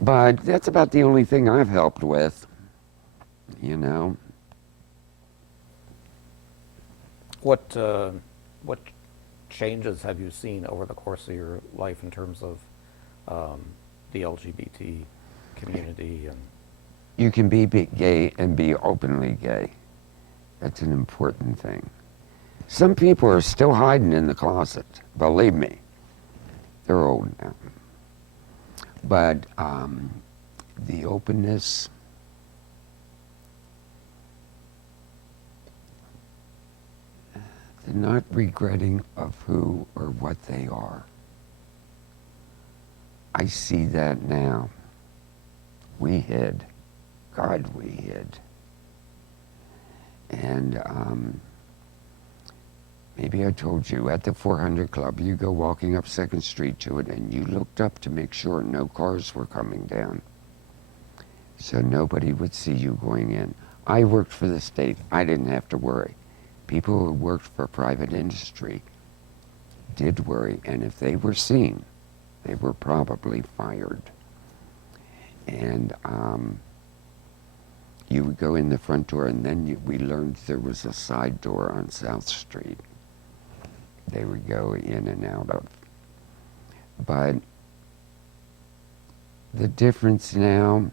But that's about the only thing I've helped with, you know. What changes have you seen over the course of your life in terms of the LGBT community? And You can be gay and be openly gay. That's an important thing. Some people are still hiding in the closet, believe me. They're old now. But the openness, the not regretting of who or what they are. I see that now. We hid. God, we hid. And maybe I told you, at the 400 Club, you go walking up 2nd Street to it, and you looked up to make sure no cars were coming down, so nobody would see you going in. I worked for the state. I didn't have to worry. People who worked for private industry did worry, and if they were seen, they were probably fired. And you would go in the front door, and then we learned there was a side door on South Street they would go in and out of. But the difference now,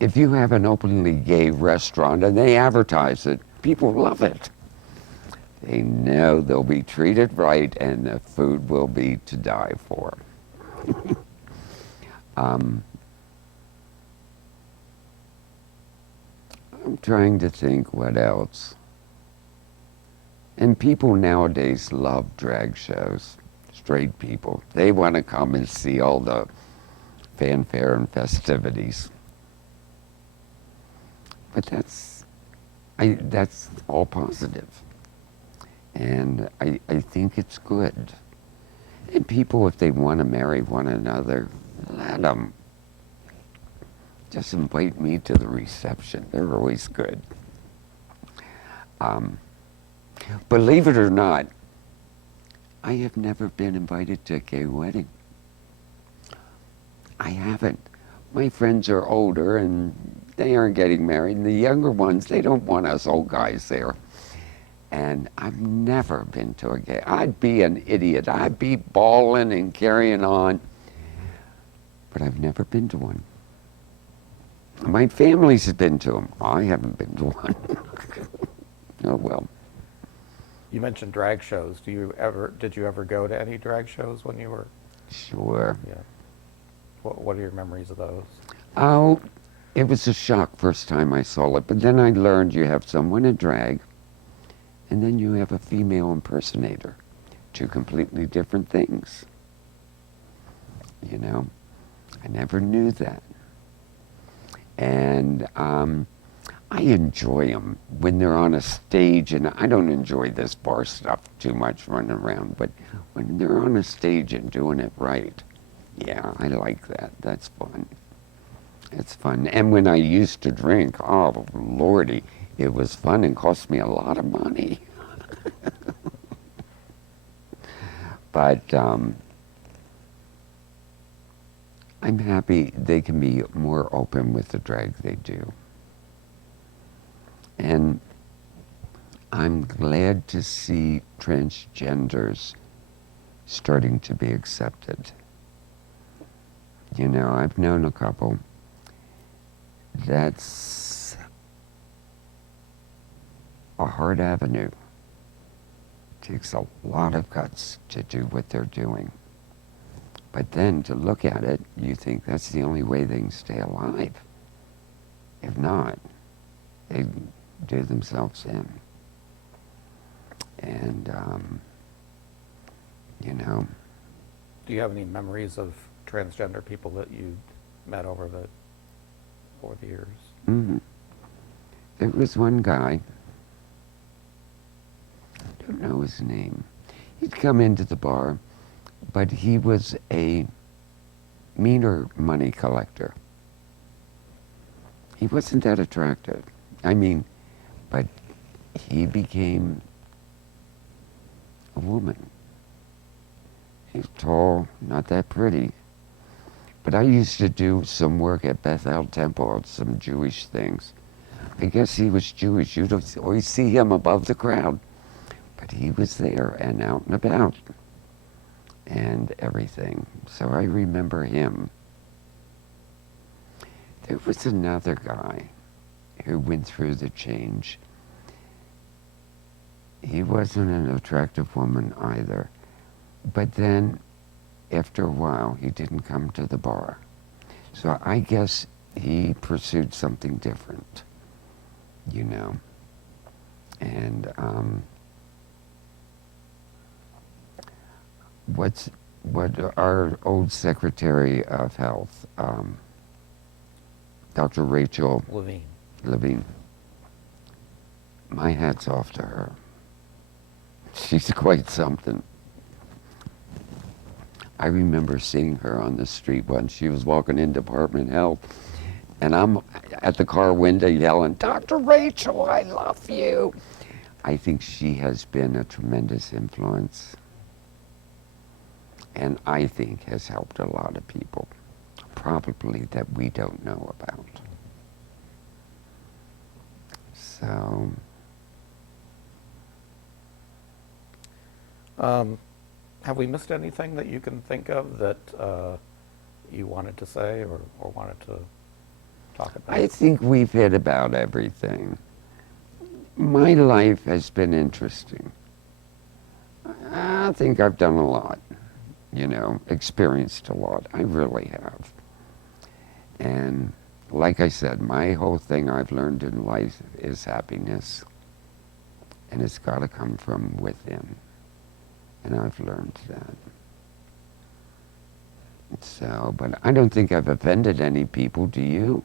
if you have an openly gay restaurant and they advertise it, people love it. They know they'll be treated right and the food will be to die for. I'm trying to think what else. And people nowadays love drag shows, straight people. They want to come and see all the fanfare and festivities. But that's all positive. And I think it's good. And people, if they want to marry one another, let them. Just invite me to the reception. They're always good. Believe it or not, I have never been invited to a gay wedding. I haven't. My friends are older and they aren't getting married. And the younger ones, they don't want us old guys there. And I've never been to a gay. I'd be an idiot. I'd be bawling and carrying on. But I've never been to one. My family's been to them. I haven't been to one. Oh, well. You mentioned drag shows. Did you ever go to any drag shows when you were? Sure. Yeah. What are your memories of those? Oh, it was a shock first time I saw it. But then I learned you have someone in drag, and then you have a female impersonator. Two completely different things. You know? I never knew that. And I enjoy them when they're on a stage, and I don't enjoy this bar stuff too much running around, but when they're on a stage and doing it right, yeah, I like that. That's fun. It's fun. And when I used to drink, oh, Lordy, it was fun and cost me a lot of money. But I'm happy they can be more open with the drag they do. And I'm glad to see transgenders starting to be accepted. You know, I've known a couple that's a hard avenue. Takes a lot of guts to do what they're doing. But then to look at it, you think that's the only way they can stay alive. If not, they do themselves in. And, you know. Do you have any memories of transgender people that you met over the years? Mm-hmm. There was one guy, I don't know his name. He'd come into the bar, but he was a meaner money collector. He wasn't that attractive. I mean, but he became a woman. He's tall, not that pretty. But I used to do some work at Bethel Temple on some Jewish things. I guess he was Jewish. You'd always see him above the crowd. But he was there and out and about and everything. So I remember him. There was another guy who went through the change. He wasn't an attractive woman either. But then, after a while, he didn't come to the bar. So I guess he pursued something different, you know. And what our old Secretary of Health, Dr. Rachel Levine. Levine, my hat's off to her. She's quite something. I remember seeing her on the street once. She was walking in Department Health, and I'm at the car window yelling, "Dr. Rachel, I love you." I think she has been a tremendous influence, and I think has helped a lot of people, probably that we don't know about. So, Have we missed anything that you can think of that you wanted to say or wanted to talk about? I think we've hit about everything. My life has been interesting. I think I've done a lot, experienced a lot. I really have. And like I said, my whole thing I've learned in life is happiness. And it's got to come from within. And I've learned that. So, but I don't think I've offended any people, do you?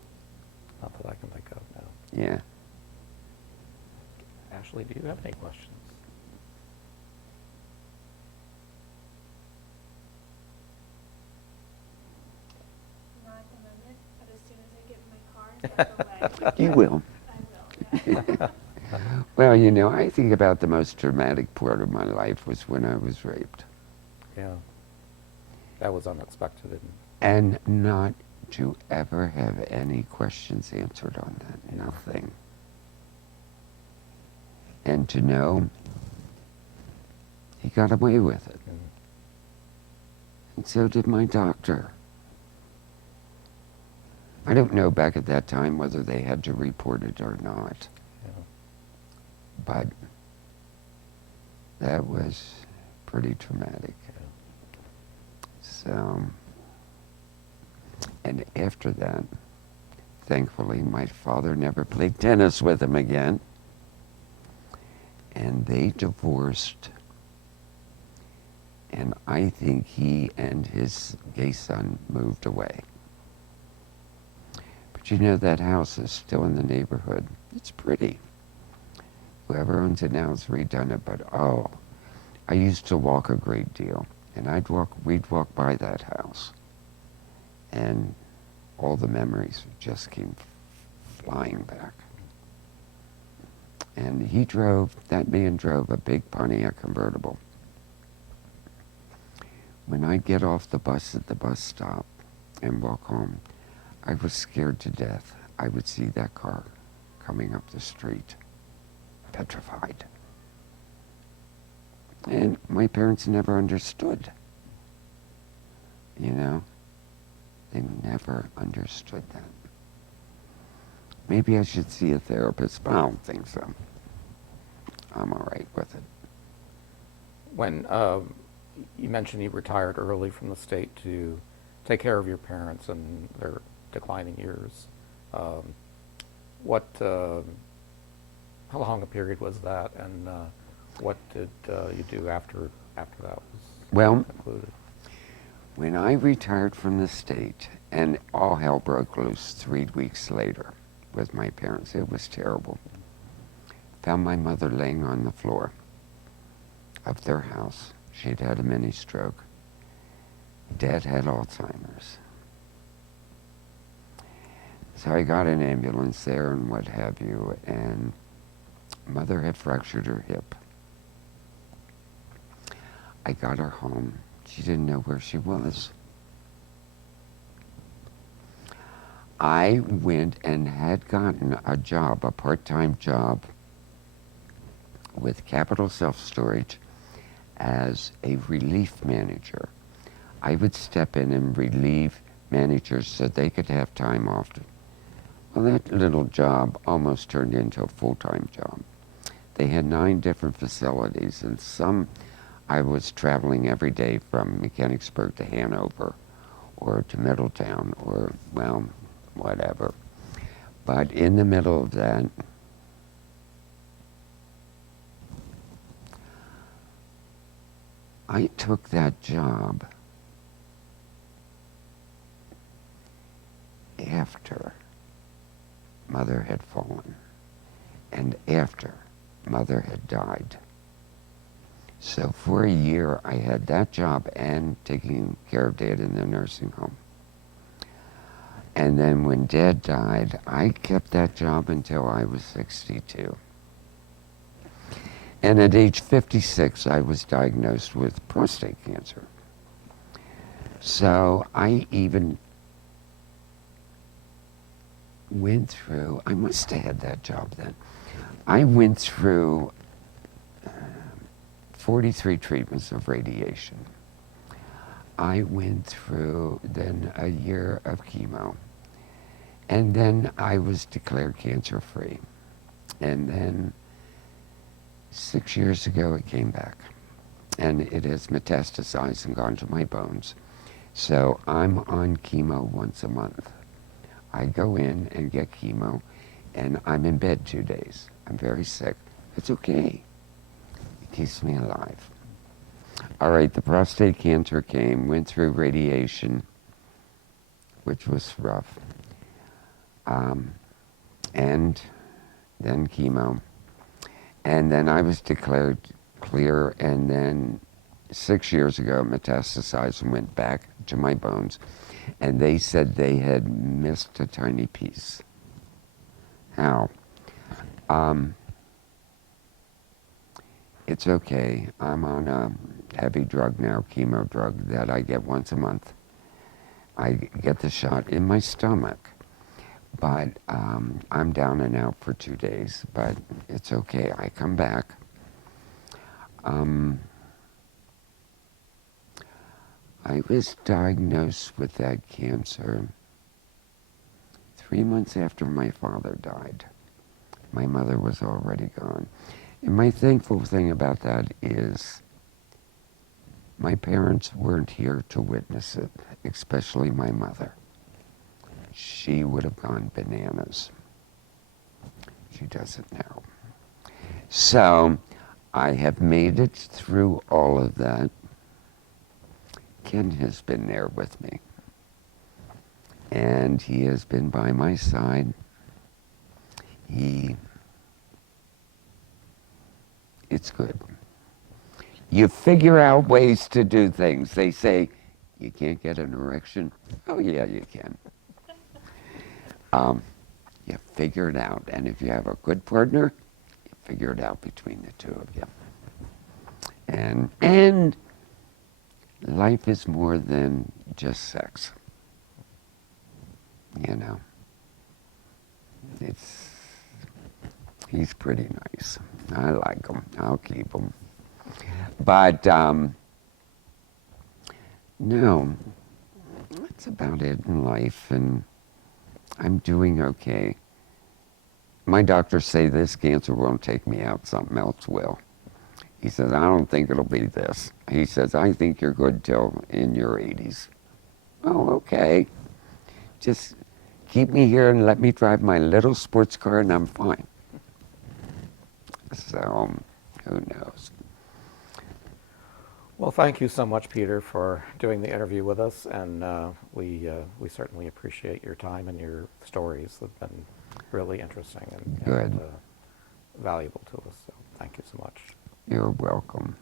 Not that I can think of, no. Yeah. Ashley, do you have any questions? Not at the moment, but as soon as I get in my car and step away, You will. I will. Yeah. Well, I think about the most traumatic part of my life was when I was raped. Yeah. That was unexpected. And not to ever have any questions answered on that. Nothing. And to know he got away with it. And so did my doctor. I don't know back at that time whether they had to report it or not. Yeah. But that was pretty traumatic. So, and after that, thankfully, my father never played tennis with him again. And they divorced. And I think he and his gay son moved away. But that house is still in the neighborhood. It's pretty. Whoever owns it now has redone it, but I used to walk a great deal. And we'd walk by that house. And all the memories just came flying back. And that man drove a big Pontiac convertible. When I'd get off the bus at the bus stop and walk home, I was scared to death. I would see that car coming up the street, petrified. And my parents never understood. They never understood that. Maybe I should see a therapist, but I don't think so. I'm all right with it. When you mentioned you retired early from the state to take care of your parents and their declining years, how long a period was that, and what did you do after that was concluded? When I retired from the state, and all hell broke loose 3 weeks later with my parents, it was terrible. Found my mother laying on the floor of their house. She'd had a mini stroke. Dad had Alzheimer's. So I got an ambulance there and what have you, and Mother had fractured her hip. I got her home. She didn't know where she was. I went and had gotten a job, a part-time job with Capital Self-Storage as a relief manager. I would step in and relieve managers so they could have time off. Well, that little job almost turned into a full-time job. They had 9 different facilities, and some I was traveling every day from Mechanicsburg to Hanover or to Middletown or, well, whatever. But in the middle of that, I took that job after Mother had fallen and after Mother had died. So for a year, I had that job and taking care of Dad in the nursing home. And then when Dad died, I kept that job until I was 62. And at age 56, I was diagnosed with prostate cancer. So I even went through, I must have had that job then. I went through 43 treatments of radiation. I went through then a year of chemo. And then I was declared cancer-free. And then 6 years ago, it came back. And it has metastasized and gone to my bones. So I'm on chemo once a month. I go in and get chemo, and I'm in bed 2 days. I'm very sick. It's okay. It keeps me alive. All right, the prostate cancer came, went through radiation, which was rough, and then chemo. And then I was declared clear, and then 6 years ago, metastasized and went back to my bones. And they said they had missed a tiny piece. How? It's okay. I'm on a heavy drug now, chemo drug, that I get once a month. I get the shot in my stomach, but I'm down and out for 2 days, but it's okay. I come back. I was diagnosed with that cancer 3 months after my father died. My mother was already gone. And my thankful thing about that is my parents weren't here to witness it, especially my mother. She would have gone bananas. She doesn't now. So I have made it through all of that. Ken has been there with me. And he has been by my side. It's good. You figure out ways to do things. They say, you can't get an erection. Oh yeah, you can. You figure it out. And if you have a good partner, you figure it out between the two of you. And life is more than just sex. You know, he's pretty nice. I like him. I'll keep him. But no, that's about it in life, and I'm doing okay. My doctors say this cancer won't take me out, something else will. He says, I don't think it'll be this. He says, I think you're good till in your 80s. Oh, okay. Just keep me here and let me drive my little sports car and I'm fine. So, who knows? Well, thank you so much, Peter, for doing the interview with us, and we certainly appreciate your time and your stories. They've been really interesting and valuable to us, so thank you so much. You're welcome.